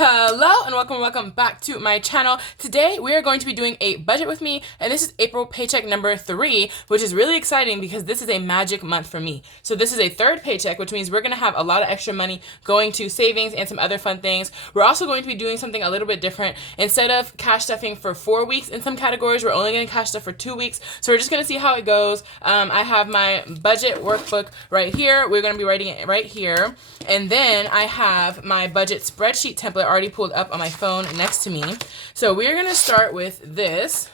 Hello and welcome back to my channel. Today we are going to be doing a budget with me, and this is April paycheck number 3, which is really exciting because this is a magic month for me. So this is a third paycheck, which means we're going to have a lot of extra money going to savings and some other fun things. We're also going to be doing something a little bit different. Instead of cash stuffing for 4 weeks in some categories, we're only going to cash stuff for 2 weeks. So we're just going to see how it goes. I have my budget workbook right here. We're going to be writing it right here. And then I have my budget spreadsheet template already pulled up on my phone next to me. So we're going to start with this.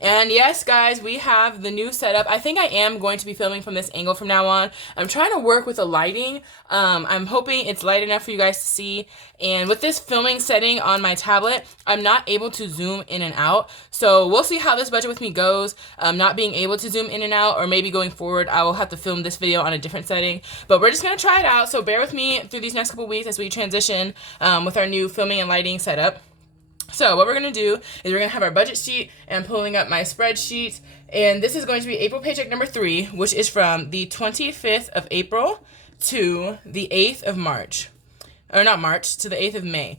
And yes, guys, we have the new setup. I think I am going to be filming from this angle from now on. I'm trying to work with the lighting. I'm hoping it's light enough for you guys to see. And with this filming setting on my tablet, I'm not able to zoom in and out. So we'll see how this budget with me goes. Not being able to zoom in and out, or maybe going forward, I will have to film this video on a different setting. But we're just going to try it out. So bear with me through these next couple weeks as we transition with our new filming and lighting setup. So what we're going to do is we're going to have our budget sheet, and I'm pulling up my spreadsheet, and this is going to be April paycheck number 3, which is from the 25th of April to the 8th of March. Or not March, to the 8th of May.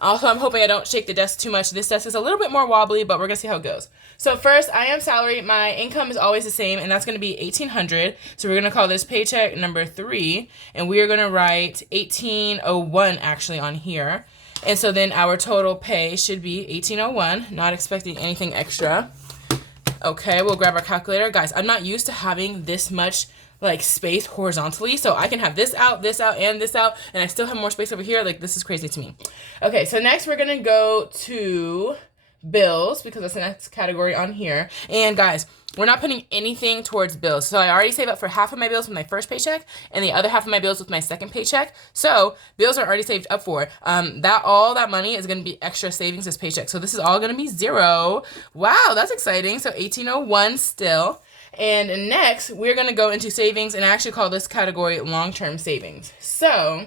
Also, I'm hoping I don't shake the desk too much. This desk is a little bit more wobbly, but we're going to see how it goes. So first, I am salary. My income is always the same, and that's going to be $1,800. So we're going to call this paycheck number 3, and we are going to write 1801 actually on here. And so then our total pay should be 1801, not expecting anything extra. Okay, we'll grab our calculator. Guys, I'm not used to having this much like space horizontally, so I can have this out, and this out, and I still have more space over here. Like, this is crazy to me. Okay, so next we're gonna go to bills, because that's the next category on here. And guys, we're not putting anything towards bills. So I already saved up for half of my bills with my first paycheck and the other half of my bills with my second paycheck. So bills are already saved up for. All that money is going to be extra savings this paycheck. So this is all going to be 0. Wow, that's exciting. So 1801 still. And next, we're going to go into savings, and I actually call this category long-term savings. So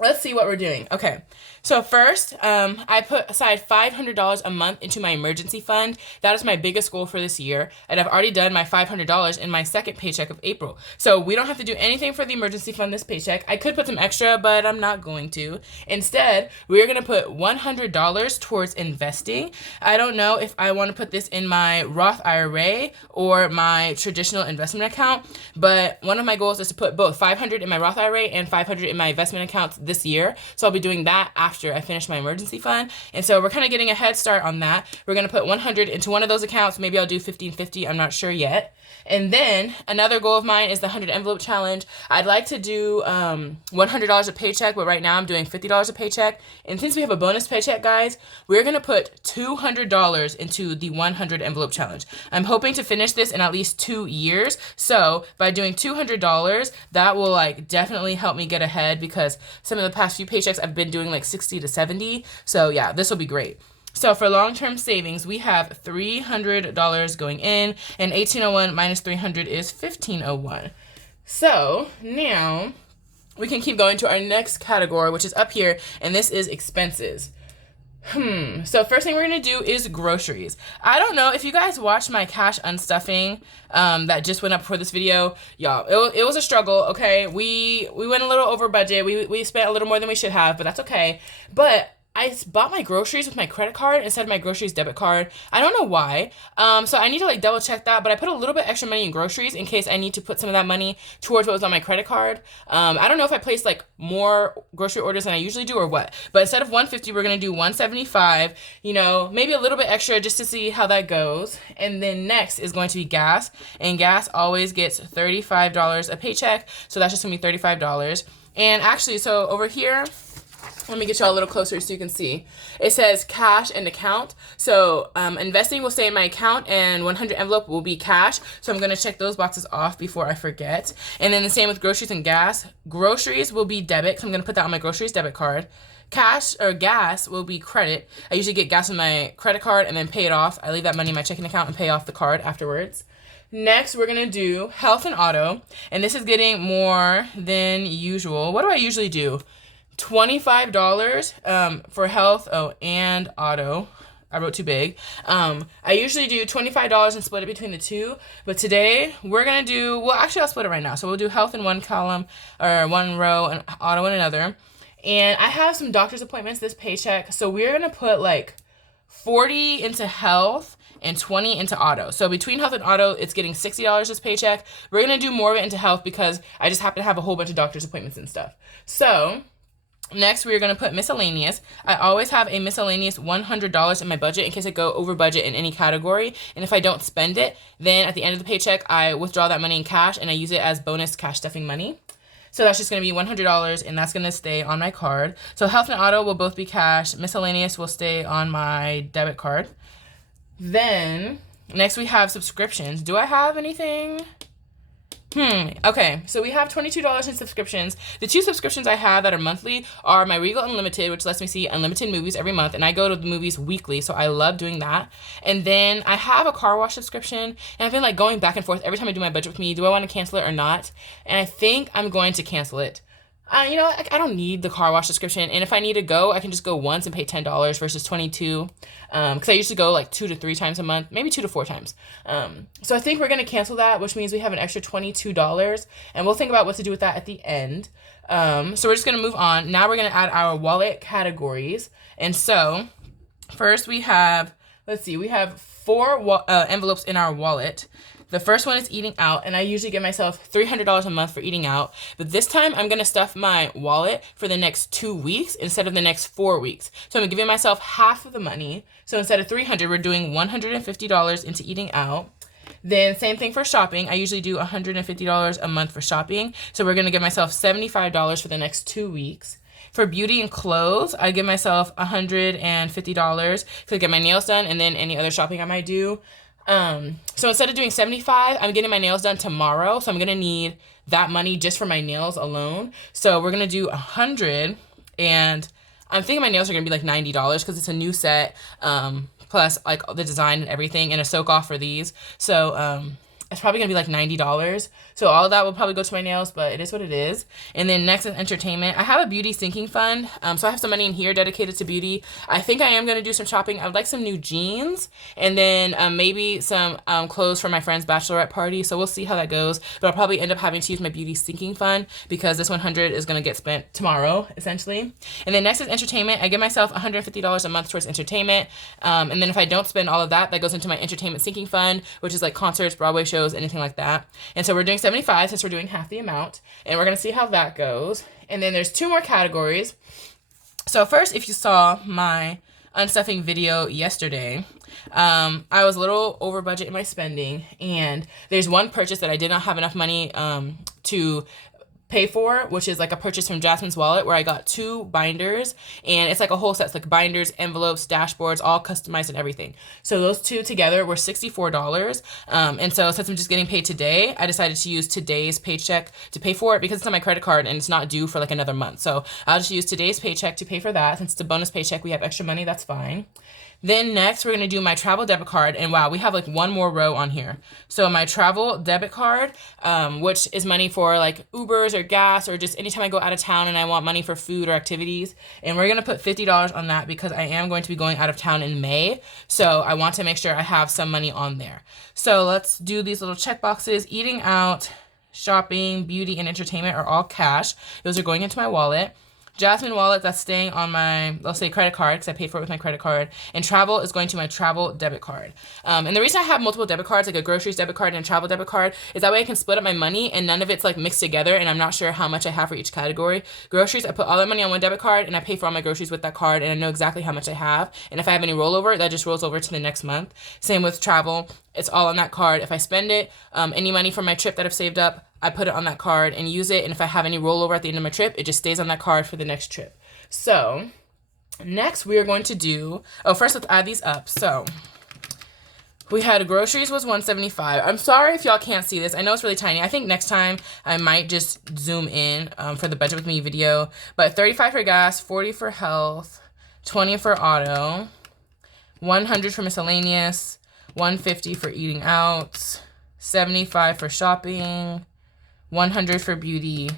let's see what we're doing. Okay, so first, I put aside $500 a month into my emergency fund. That is my biggest goal for this year, and I've already done my $500 in my second paycheck of April. So we don't have to do anything for the emergency fund this paycheck. I could put some extra, but I'm not going to. Instead, we're going to put $100 towards investing. I don't know if I want to put this in my Roth IRA or my traditional investment account, but one of my goals is to put both $500 in my Roth IRA and $500 in my investment accounts this year. So I'll be doing that after I finish my emergency fund. And so we're kind of getting a head start on that. We're going to put $100 into one of those accounts. Maybe I'll do 50-50. I'm not sure yet. And then another goal of mine is the 100 envelope challenge. I'd like to do $100 a paycheck, but right now I'm doing $50 a paycheck. And since we have a bonus paycheck, guys, we're going to put $200 into the 100 envelope challenge. I'm hoping to finish this in at least 2 years. So by doing $200, that will like definitely help me get ahead, because some of the past few paychecks I've been doing like 60 to 70. So yeah, this will be great. So for long-term savings, we have $300 going in, and 1801 minus 300 is 1501. So now we can keep going to our next category, which is up here, and this is expenses. So first thing we're going to do is groceries. I don't know if you guys watched my cash unstuffing that just went up for this video. Y'all, it was a struggle, okay? We went a little over budget. We spent a little more than we should have, but that's okay. But I bought my groceries with my credit card instead of my groceries debit card. I don't know why. So I need to like double check that, but I put a little bit extra money in groceries in case I need to put some of that money towards what was on my credit card. I don't know if I placed like more grocery orders than I usually do or what, but instead of 150, we're going to do 175, you know, maybe a little bit extra just to see how that goes. And then next is going to be gas, and gas always gets $35 a paycheck. So that's just going to be $35. And actually, so over here, let me get y'all a little closer so you can see. It says cash and account. So investing will stay in my account, and 100 envelope will be cash. So I'm going to check those boxes off before I forget. And then the same with groceries and gas. Groceries will be debit, so I'm going to put that on my groceries debit card. Cash or gas will be credit. I usually get gas on my credit card and then pay it off. I leave that money in my checking account and pay off the card afterwards. Next, we're going to do health and auto. And this is getting more than usual. What do I usually do? $25 for health, and auto. I wrote too big. I usually do $25 and split it between the two, but today we're gonna do, well, actually I'll split it right now. So we'll do health in one column or one row and auto in another. And I have some doctor's appointments this paycheck. So we're going to put like 40 into health and 20 into auto. So between health and auto, it's getting $60 this paycheck. We're going to do more of it into health because I just happen to have a whole bunch of doctor's appointments and stuff. So next, we're going to put miscellaneous. I always have a miscellaneous $100 in my budget in case I go over budget in any category. And if I don't spend it, then at the end of the paycheck, I withdraw that money in cash and I use it as bonus cash stuffing money. So that's just going to be $100, and that's going to stay on my card. So health and auto will both be cash. Miscellaneous will stay on my debit card. Then next we have subscriptions. Do I have anything? Okay, so we have $22 in subscriptions. The 2 subscriptions I have that are monthly are my Regal Unlimited, which lets me see unlimited movies every month, and I go to the movies weekly, so I love doing that. And then I have a car wash subscription, and I've been like going back and forth every time I do my budget with me. Do I want to cancel it or not? And I think I'm going to cancel it. You know, I don't need the car wash subscription, and if I need to go, I can just go once and pay $10 versus $22, because I usually go like 2 to 3 times a month, maybe 2 to 4 times. So I think we're going to cancel that, which means we have an extra $22, and we'll think about what to do with that at the end. So we're just going to move on. Now we're going to add our wallet categories, and so first we have, we have 4 envelopes in our wallet. The first one is eating out, and I usually give myself $300 a month for eating out. But this time, I'm going to stuff my wallet for the next 2 weeks instead of the next 4 weeks. So I'm giving myself half of the money. So instead of $300, we're doing $150 into eating out. Then same thing for shopping. I usually do $150 a month for shopping. So we're going to give myself $75 for the next 2 weeks. For beauty and clothes, I give myself $150 to get my nails done and then any other shopping I might do. So instead of doing 75, I'm getting my nails done tomorrow. So I'm going to need that money just for my nails alone. So we're going to do 100, and I'm thinking my nails are going to be like $90 because it's a new set, plus like the design and everything, and a soak off for these. So, it's probably gonna be like $90. So all of that will probably go to my nails, but it is what it is. And then next is entertainment. I have a beauty sinking fund. So I have some money in here dedicated to beauty. I think I am gonna do some shopping. I would like some new jeans, and then maybe some clothes for my friend's bachelorette party. So we'll see how that goes. But I'll probably end up having to use my beauty sinking fund because this 100 is gonna get spent tomorrow, essentially. And then next is entertainment. I give myself $150 a month towards entertainment. And then if I don't spend all of that, that goes into my entertainment sinking fund, which is like concerts, Broadway shows, anything like that. And so we're doing 75 since we're doing half the amount, and we're going to see how that goes. And then there's 2 more categories. So first, if you saw my unstuffing video yesterday, I was a little over budget in my spending, and there's one purchase that I did not have enough money to pay for, which is like a purchase from Jasmine's Wallet where I got 2 binders, and it's like a whole set. It's like binders, envelopes, dashboards, all customized and everything. So those 2 together were $64. And so since I'm just getting paid today, I decided to use today's paycheck to pay for it because it's on my credit card and it's not due for like another month. So I'll just use today's paycheck to pay for that. Since it's a bonus paycheck, we have extra money, that's fine. Then next, we're going to do my travel debit card. And wow, we have like 1 more row on here. So my travel debit card, which is money for like Ubers or gas or just anytime I go out of town and I want money for food or activities. And we're going to put $50 on that because I am going to be going out of town in May. So I want to make sure I have some money on there. So let's do these little check boxes. Eating out, shopping, beauty, and entertainment are all cash. Those are going into my wallet. Jasmine Wallet, that's staying on my, let's say, credit card, because I paid for it with my credit card. And travel is going to my travel debit card. And the reason I have multiple debit cards, like a groceries debit card and a travel debit card, is that way I can split up my money and none of it's like mixed together and I'm not sure how much I have for each category. Groceries, I put all that money on one debit card and I pay for all my groceries with that card and I know exactly how much I have. And if I have any rollover, that just rolls over to the next month. Same with travel. It's all on that card. If I spend it, any money from my trip that I've saved up, I put it on that card and use it. And if I have any rollover at the end of my trip, it just stays on that card for the next trip. So next we are going to do, first let's add these up. So we had groceries was $175. I'm sorry if y'all can't see this. I know it's really tiny. I think next time I might just zoom in for the budget with me video. But $35 for gas, $40 for health, $20 for auto, $100 for miscellaneous, $150 for eating out, $75 for shopping, $100 for beauty,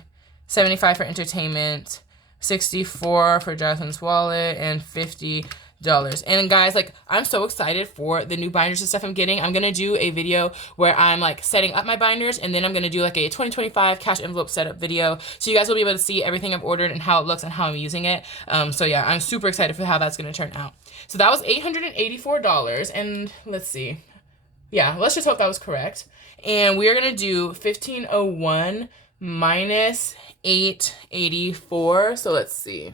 $75 for entertainment, $64 for Jasmine's Wallet, and $50 And guys, like, I'm so excited for the new binders and stuff I'm getting. I'm gonna do a video where I'm like setting up my binders, and then I'm gonna do like a 2025 cash envelope setup video, so you guys will be able to see everything I've ordered and how it looks and how I'm using it. So yeah, I'm super excited for how that's gonna turn out. So that was $884, and let's see. Yeah, let's just hope that was correct. And we are gonna do 1501 minus 884. So let's see.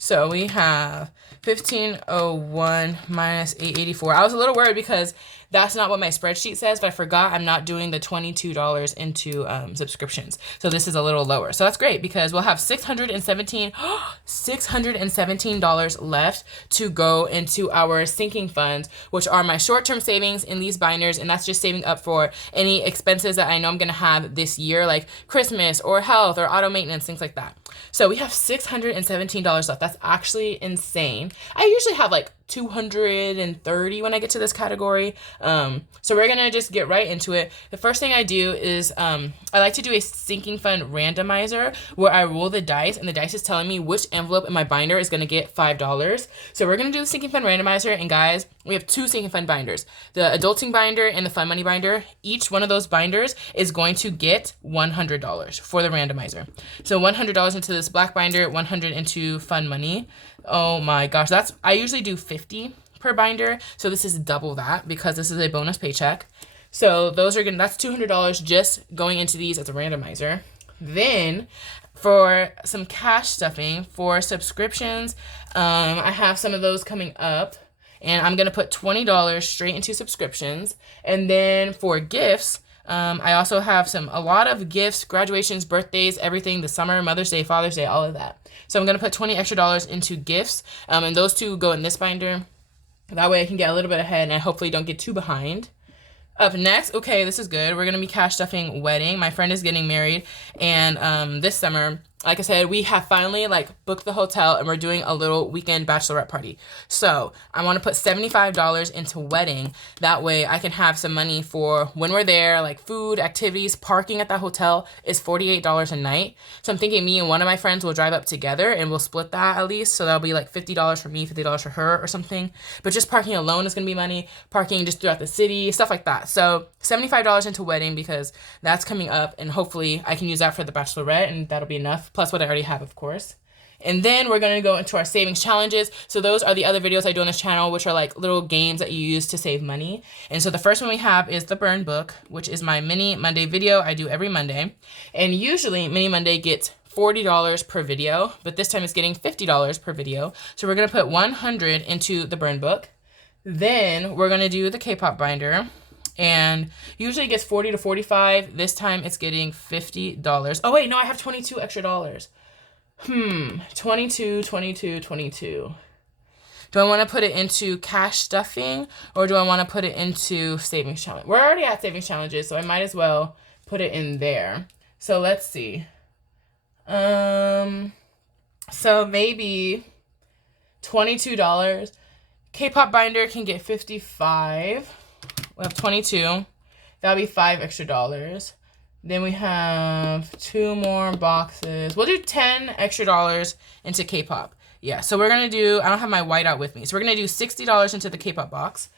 So we have 1501 minus 884. I was a little worried because that's not what my spreadsheet says, but I forgot I'm not doing the $22 into subscriptions. So this is a little lower. So that's great because we'll have $617 left to go into our sinking funds, which are my short-term savings in these binders. And that's just saving up for any expenses that I know I'm going to have this year, like Christmas or health or auto maintenance, things like that. So we have $617 left. That's actually insane. I usually have like 230 when I get to this category. So we're gonna just get right into it. The first thing I do is I like to do a sinking fund randomizer where I roll the dice, and the dice is telling me which envelope in my binder is gonna get $5. So we're gonna do the sinking fund randomizer, and guys, we have two sinking fund binders, the adulting binder and the fun money binder. Each one of those binders is going to get $100 for the randomizer. So $100 into this black binder, 100 into fun money. Oh my gosh, I usually do 50 per binder, so this is double that because this is a bonus paycheck. So that's $200 just going into these as a randomizer. Then for some cash stuffing for subscriptions, I have some of those coming up, and I'm gonna put $20 straight into subscriptions. And then for gifts, I also have a lot of gifts, graduations, birthdays, everything, the summer, Mother's Day, Father's Day, all of that. So I'm going to put $20 extra into gifts, and those two go in this binder. That way I can get a little bit ahead and I hopefully don't get too behind. Up next, okay, this is good. We're going to be cash stuffing wedding. My friend is getting married, and this summer, like I said, we have finally booked the hotel, and we're doing a little weekend bachelorette party. So I want to put $75 into wedding. That way I can have some money for when we're there, like food, activities, parking at that hotel is $48 a night. So I'm thinking me and one of my friends will drive up together and we'll split that at least. So that'll be like $50 for me, $50 for her or something. But just parking alone is going to be money. Parking just throughout the city, stuff like that. So $75 into wedding because that's coming up, and hopefully I can use that for the bachelorette, and that'll be enough. Plus what I already have, of course. And then we're going to go into our savings challenges. So those are the other videos I do on this channel, which are like little games that you use to save money. And so the first one we have is the Burn Book, which is my mini Monday video I do every Monday. And usually mini Monday gets $40 per video, but this time it's getting $50 per video. So we're going to put 100 into the Burn Book. Then we're going to do the K-pop binder. And usually it gets 40 to 45. This time it's getting $50. Oh wait, no, I have 22 extra dollars. 22. Do I want to put it into cash stuffing, or do I want to put it into savings challenge? We're already at savings challenges, so I might as well put it in there. So let's see. So maybe $22. K-pop binder can get 55. We have 22. That'll be $5 extra. Then we have 2 more boxes. We'll do $10 extra into K-pop. Yeah, so we're going to do, I don't have my whiteout with me. So we're going to do $60 into the K-pop box.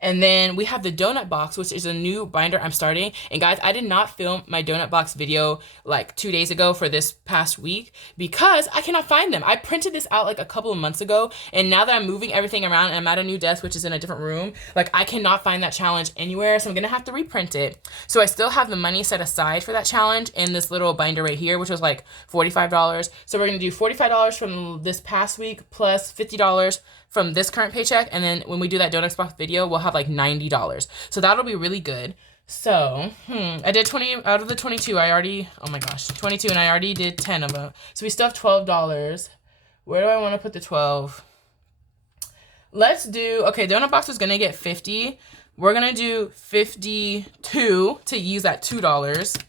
And then we have the donut box, which is a new binder I'm starting. And guys, I did not film my donut box video like 2 days ago for this past week because I cannot find them. I printed this out like a couple of months ago, and now that I'm moving everything around and I'm at a new desk, which is in a different room, like I cannot find that challenge anywhere. So I'm gonna have to reprint it. So I still have the money set aside for that challenge in this little binder right here, which was like $45. So we're gonna do $45 from this past week plus $50 from this current paycheck, and then when we do that donut box video, we'll have like $90. So that'll be really good. So, I did 20 out of the 22. Oh my gosh, 22, and I already did 10 of them. So we still have $12. Where do I want to put the 12? Let's do, okay, donut box is gonna get 50. We're gonna do 52 to use that $2.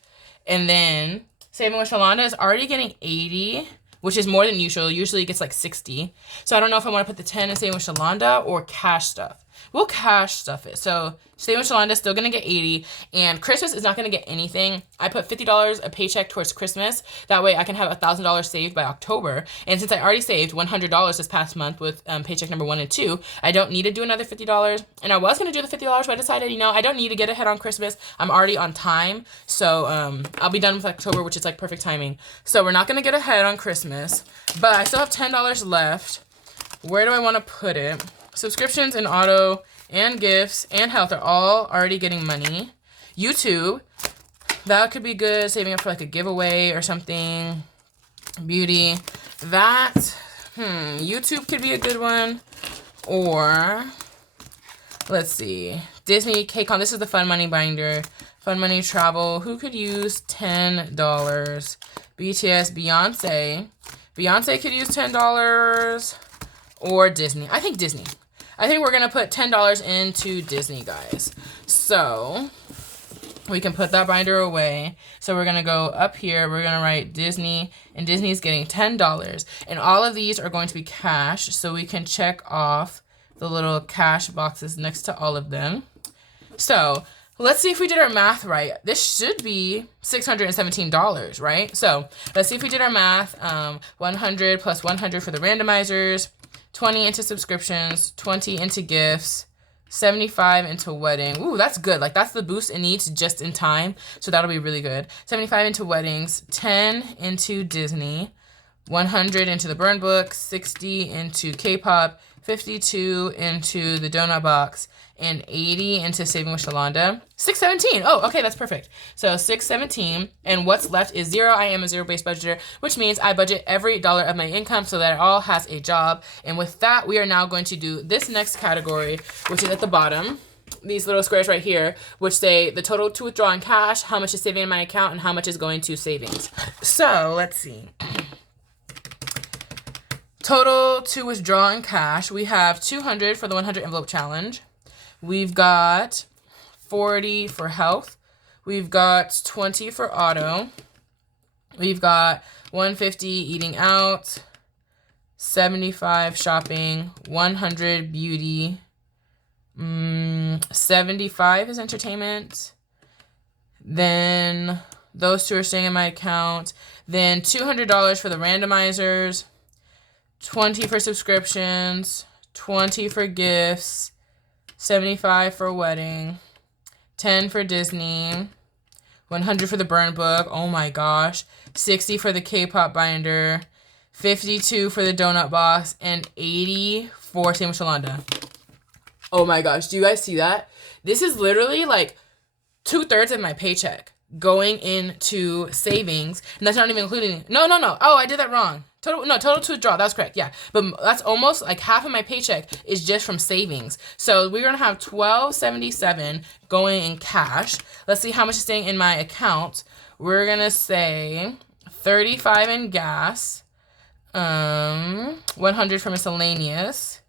And then Saving with Shalonda is already getting 80. Which is more than usual. Usually it gets like 60. So I don't know if I want to put the 10 and Saving with Shalonda or cash stuff. we'll cash stuff it. So Saving with Shalonda is still gonna get 80, and Christmas is not gonna get anything. I put $50 a paycheck towards Christmas. That way I can have $1,000 saved by October. And since I already saved $100 this past month with paycheck number 1 and 2, I don't need to do another $50. And I was gonna do the $50, but I decided, I don't need to get ahead on Christmas. I'm already on time, so I'll be done with October, which is like perfect timing. So we're not gonna get ahead on Christmas, but I still have $10 left. Where do I want to put it? Subscriptions and auto and gifts and health are all already getting money. YouTube, that could be good, saving up for like a giveaway or something. Beauty, that, YouTube could be a good one. Or, let's see, Disney, KCON, this is the Fun Money binder. Fun Money Travel, who could use $10? BTS, Beyonce. Beyonce could use $10. Or Disney. I think Disney. I think we're going to put $10 into Disney, guys. So we can put that binder away. So we're going to go up here. We're going to write Disney. And Disney's getting $10. And all of these are going to be cash. So we can check off the little cash boxes next to all of them. So let's see if we did our math right. This should be $617, right? So let's see if we did our math. 100 plus 100 for the randomizers. 20 into subscriptions, 20 into gifts, 75 into wedding. Ooh, that's good. Like, that's the boost it needs just in time. So that'll be really good. 75 into weddings, 10 into Disney, 100 into the burn book, 60 into K-pop, 52 into the donut box, and 80 into Saving with Shalonda. 617. Oh, okay, that's perfect. So 617, and what's left is 0. I am a zero-based budgeter, which means I budget every dollar of my income so that it all has a job. And with that, we are now going to do this next category, which is at the bottom. These little squares right here, which say the total to withdraw in cash, how much is saving in my account, and how much is going to savings. So let's see. Total to withdraw in cash, we have 200 for the 100 envelope challenge. We've got 40 for health. We've got 20 for auto. We've got 150 eating out, 75 shopping, 100 beauty, 75 is entertainment. Then those two are staying in my account. Then $200 for the randomizers, 20 for subscriptions, 20 for gifts, 75 for wedding, 10 for Disney, 100 for the burn book, oh my gosh, 60 for the K-pop binder, 52 for the donut box, and 80 for Saving with Shalonda. Oh my gosh, do you guys see that? This is literally like 2/3 of my paycheck going into savings, and that's not even including, no. Oh, I did that wrong. Total to withdraw. That's correct. Yeah. But that's almost like half of my paycheck is just from savings. So we're going to have $1,277 going in cash. Let's see how much is staying in my account. We're going to say 35 in gas, 100 for miscellaneous,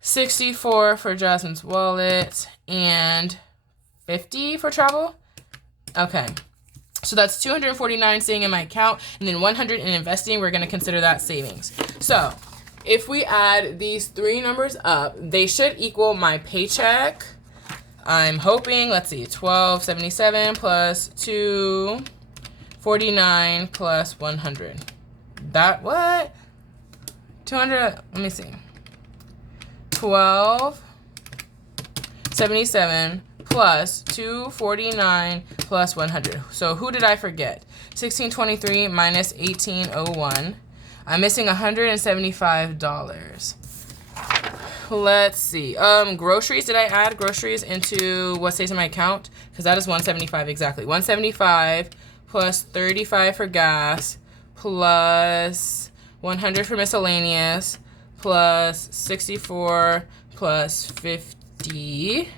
64 for Jasmine's wallet, and 50 for travel. Okay. So that's $249 staying in my account, and then $100 in investing. We're going to consider that savings. So if we add these three numbers up, they should equal my paycheck. I'm hoping, let's see, $1,277 plus $249 plus 100. That what? 200, let me see. 1,277 plus 249 plus 100. So who did I forget? 1623 minus 1801. I'm missing $175. Let's see. Groceries. Did I add groceries into what stays in my account? Because that is 175 exactly. 175 plus 35 for gas plus 100 for miscellaneous plus 64 plus 50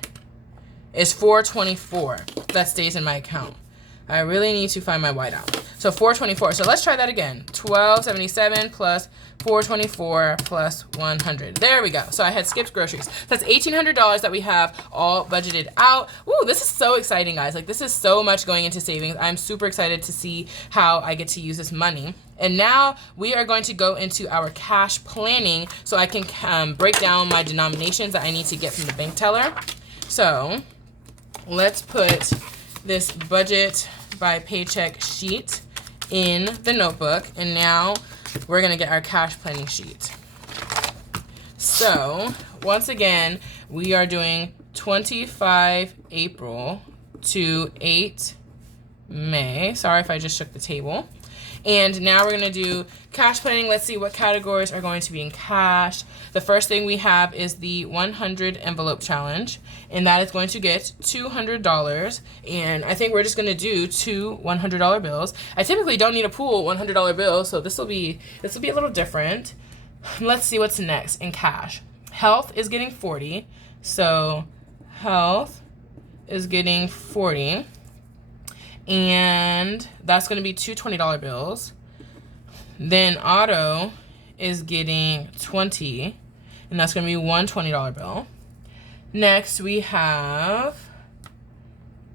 is 424 that stays in my account. I really need to find my whiteout. So 424. So let's try that again. 1277 plus 424 plus 100. There we go. So I had skipped groceries. That's $1,800 that we have all budgeted out. Ooh, this is so exciting, guys. Like, this is so much going into savings. I'm super excited to see how I get to use this money. And now we are going to go into our cash planning so I can break down my denominations that I need to get from the bank teller. So let's put this budget by paycheck sheet in the notebook, and now we're gonna get our cash planning sheet. So once again, we are doing 25 April to 8 May. Sorry if I just shook the table. And now we're gonna do cash planning. Let's see what categories are going to be in cash. The first thing we have is the 100 envelope challenge, and that is going to get $200. And I think we're just gonna do 2 $100 bills. I typically don't need a pool $100 bills, so this will be a little different. Let's see what's next in cash. Health is getting 40, so health is getting 40. And that's going to be 2 $20 bills. Then auto is getting 20, and that's going to be 1 $20 bill. Next, we have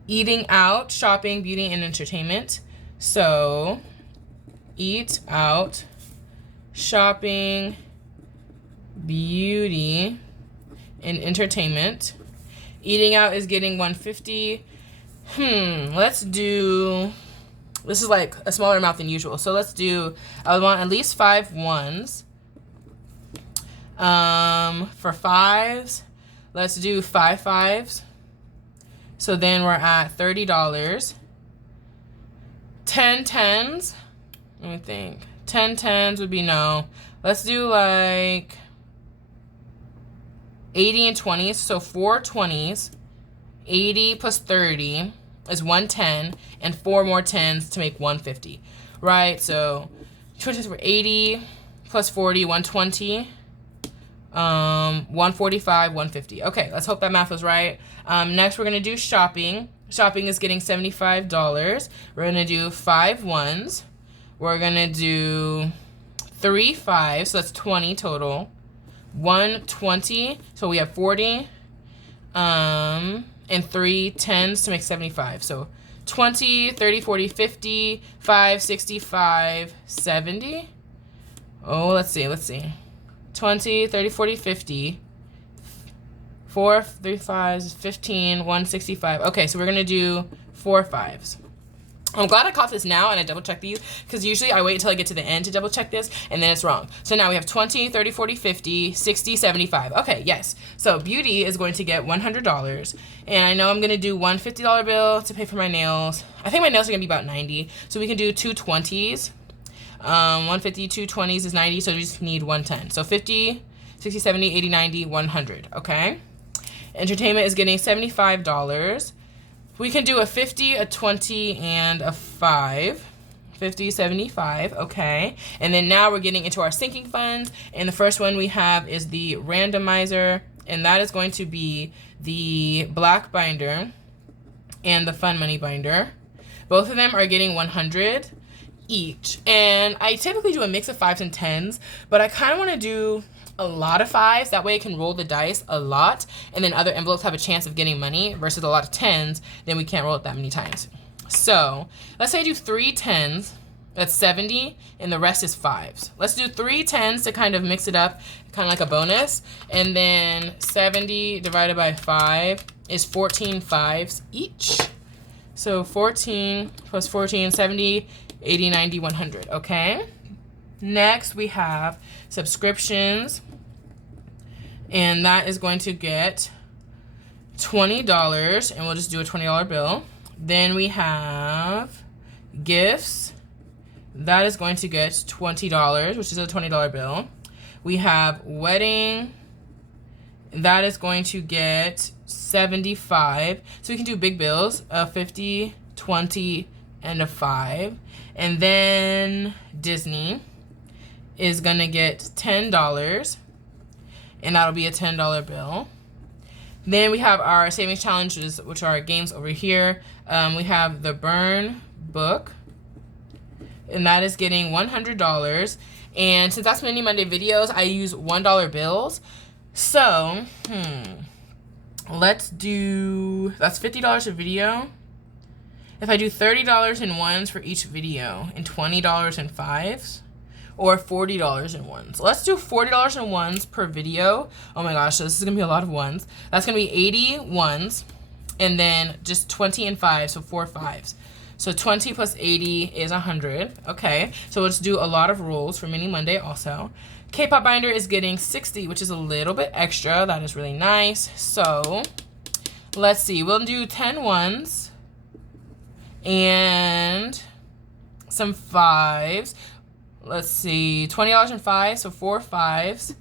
eating out, shopping, beauty, and entertainment. So eat out, shopping, beauty, and entertainment. Eating out is getting 150. Let's do, this is like a smaller amount than usual. So let's do, I want at least 5 ones. For fives, let's do 5 fives. So then we're at $30. 10 tens, let me think. 10 tens would be no. Let's do like 80 and 20s, so 4 20s. 80 plus 30 is 110, and 4 more 10s to make 150, right? So 20s were 80 plus 40, 120, 145, 150. Okay, let's hope that math was right. Next, we're gonna do shopping. Shopping is getting $75. We're gonna do 5 ones. We're gonna do 3 fives, so that's 20 total. 120, so we have 40. And 3 10s to make 75. So 20, 30, 40, 50, 5, 65, 70. Oh, let's see. 20, 30, 40, 50. 4, 3 5s, 15, 165. Okay, so we're going to do 4 fives. I'm glad I caught this now and I double check these, because usually I wait until I get to the end to double check this and then it's wrong. So now we have 20, 30, 40, 50, 60, 75. Okay, yes. So beauty is going to get $100. And I know I'm going to do one $50 bill to pay for my nails. I think my nails are going to be about 90. So we can do 2 20s. 150, 2 20s is 90. So we just need 110. So 50, 60, 70, 80, 90, 100. Okay. Entertainment is getting $75. We can do a 50, a 20, and a 5. 50, 75, okay. And then now we're getting into our sinking funds. And the first one we have is the randomizer. And that is going to be the black binder and the fun money binder. Both of them are getting 100 each. And I typically do a mix of 5s and 10s, but I kind of want to do a lot of 5s. That way I can roll the dice a lot, and then other envelopes have a chance of getting money, versus a lot of 10s, then we can't roll it that many times. So let's say I do 3 10s, that's 70, and the rest is 5s. Let's do 3 10s to kind of mix it up, kind of like a bonus. And then 70 divided by 5 is 14 5s each. So 14 plus 14, 70, 80, 90, 100, okay? Next, we have subscriptions, and that is going to get $20, and we'll just do a $20 bill. Then we have gifts. That is going to get $20, which is a $20 bill. We have wedding. That is going to get $75. So we can do big bills, a 50, 20, and a 5. And then Disney is gonna get $10, and that'll be a $10 bill. Then we have our savings challenges, which are our games over here. We have the Burn Book, and that is getting $100. And since that's Mini Monday videos, I use $1 bills. So, let's do, that's $50 a video. If I do $30 in ones for each video and $20 in fives, or $40 in ones. Let's do $40 in ones per video. Oh my gosh, this is gonna be a lot of ones. That's gonna be 80 ones, and then just 20 in fives, so 4 fives. So 20 plus 80 is 100. Okay, so let's do a lot of rolls for Mini Monday also. K-Pop Binder is getting 60, which is a little bit extra. That is really nice. So let's see, we'll do 10 ones and some fives. Let's see, $20 in fives, so 4 fives.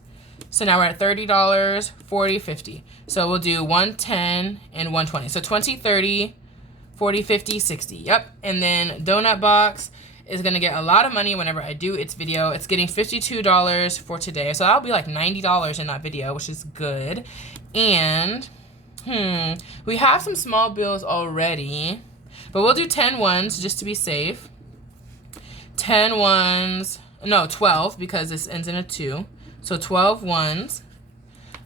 So now we're at $30, 40, 50. So we'll do 110 and 120. So 20, 30, 40, 50, 60. Yep. And then Donut Box is going to get a lot of money whenever I do its video. It's getting $52 for today. So that'll be like $90 in that video, which is good. And, we have some small bills already, but we'll do 10 ones just to be safe. 10 ones, no, 12, because this ends in a 2. So 12 ones.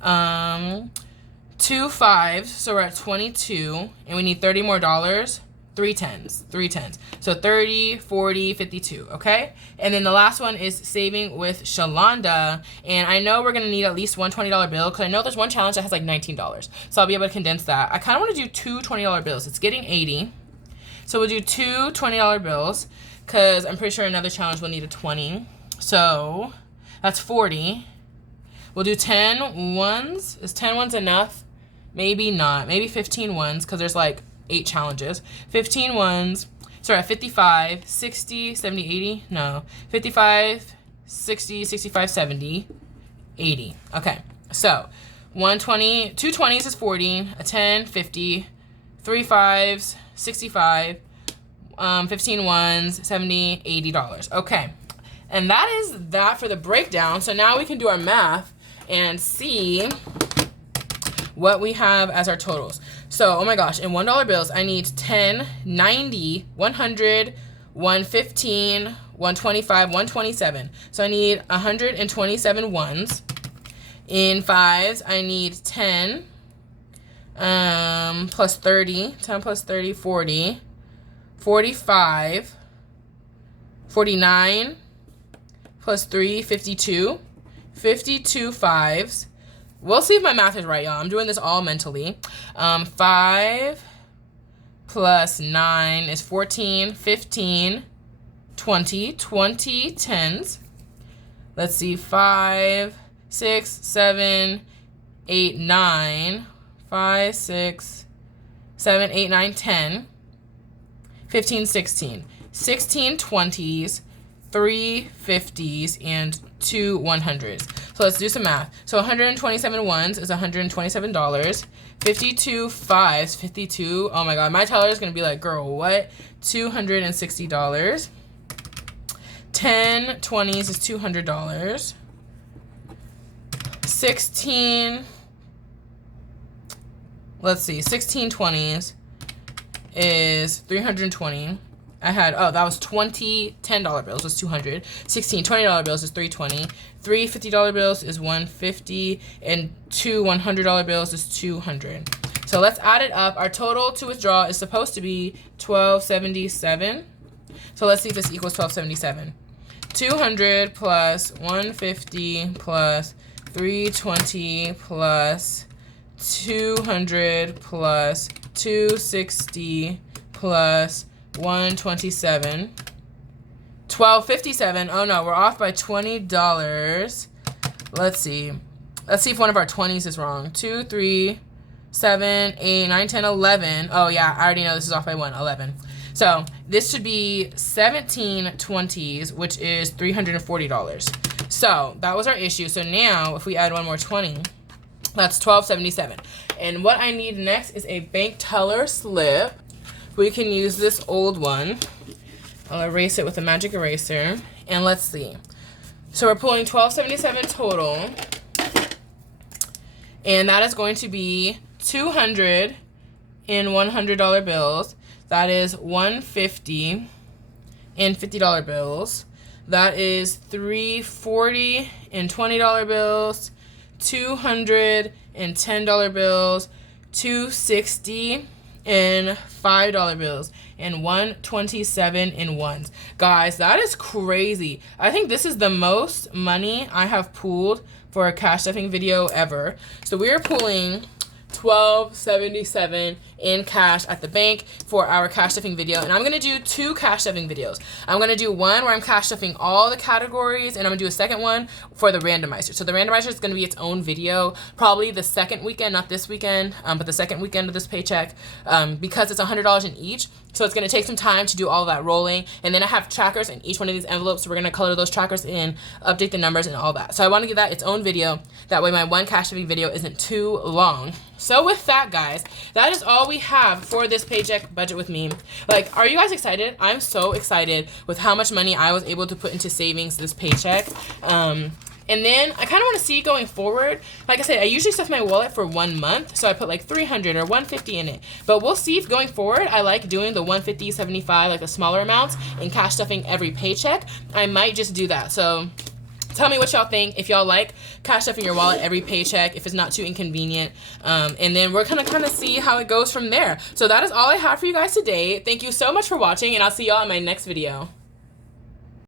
2 fives, so we're at 22, and we need 30 more dollars. 3 tens. So 30, 40, 52, okay? And then the last one is Saving with Shalonda, and I know we're gonna need at least one $20 bill, because I know there's one challenge that has like $19, so I'll be able to condense that. I kind of want to do 2 $20 bills. It's getting 80, so we'll do 2 $20 bills, because I'm pretty sure another challenge will need a 20. So that's 40. We'll do 10 ones. Is 10 ones enough? Maybe not. Maybe 15 ones, because there's like 8 challenges. 15 ones. So we're at 55, 60, 70, 80. No. 55, 60, 65, 70, 80. Okay. So 120, 2 20s is 40, a 10, 50, 3 fives, 65, 15 ones, 70, $80. Okay. And that is that for the breakdown. So now we can do our math and see what we have as our totals. So, oh my gosh, in $1 bills, I need 10, 90, 100, 115, 125, 127. So I need 127 ones. In fives, I need 10 plus 30, 10 plus 30, 40, 45, 49, plus 3, 52, 52 fives. We'll see if my math is right, y'all. I'm doing this all mentally. 5 plus 9 is 14, 15, 20, 20 tens. Let's see, 5, 6, 7, 8, 9, 5, 6, 7, 8, 9, 10, 15, 16. 16 20s, 3 50s, and 2 100s. So let's do some math. So 127 ones is $127. 52 fives, 52. Oh my God, my teller is gonna be like, girl, what? $260. 10 20s is $200. 16, let's see, 16 20s is 320. I had, oh, that was 20 $10 bills was 200. 16 $20 bills is 320. 3 $50 bills is 150, and 2 $100 bills is 200. So let's add it up. Our total to withdraw is supposed to be $1277. So let's see if this equals $1277. 200 plus 150 plus 320 plus 200 plus 260 plus 127. $1257. Oh no, we're off by $20. Let's see. Let's see if one of our 20s is wrong. 2, 3, 7, 8, 9, 10, 11. Oh yeah, I already know this is off by 1, 11. So this should be 17 20s, which is $340. So that was our issue. So now if we add one more 20, that's $1277. And what I need next is a bank teller slip. We can use this old one. I'll erase it with a magic eraser. And let's see. So we're pulling $1277 total. And that is going to be 200 in $100 bills. That is 150 in $50 bills. That is 340 in $20 bills, 200 in $10 bills, 260 in $5 bills, and 127 in ones. Guys, that is crazy. I think this is the most money I have pooled for a cash stuffing video ever. So we are pulling $12.77 in cash at the bank for our cash stuffing video, and I'm gonna do 2 cash stuffing videos. I'm gonna do one where I'm cash stuffing all the categories, and I'm gonna do a second one for the randomizer. So the randomizer is gonna be its own video, probably the second weekend, not this weekend, but the second weekend of this paycheck, because it's $100 in each. So it's gonna take some time to do all that rolling, and then I have trackers in each one of these envelopes, so we're gonna color those trackers in, update the numbers and all that. So I wanna give that its own video, that way my one cash stuffing video isn't too long. So with that, guys, that is all we have for this paycheck budget with me. Like, are you guys excited? I'm so excited with how much money I was able to put into savings this paycheck. And then I kind of want to see going forward. Like I said, I usually stuff my wallet for 1 month, so I put like 300 or 150 in it. But we'll see if going forward I like doing the 150, 75, like the smaller amounts, and cash stuffing every paycheck. I might just do that. So tell me what y'all think, if y'all like cash stuffing your wallet every paycheck, if it's not too inconvenient. And then we're gonna kind of see how it goes from there. So that is all I have for you guys today. Thank you so much for watching, and I'll see y'all in my next video.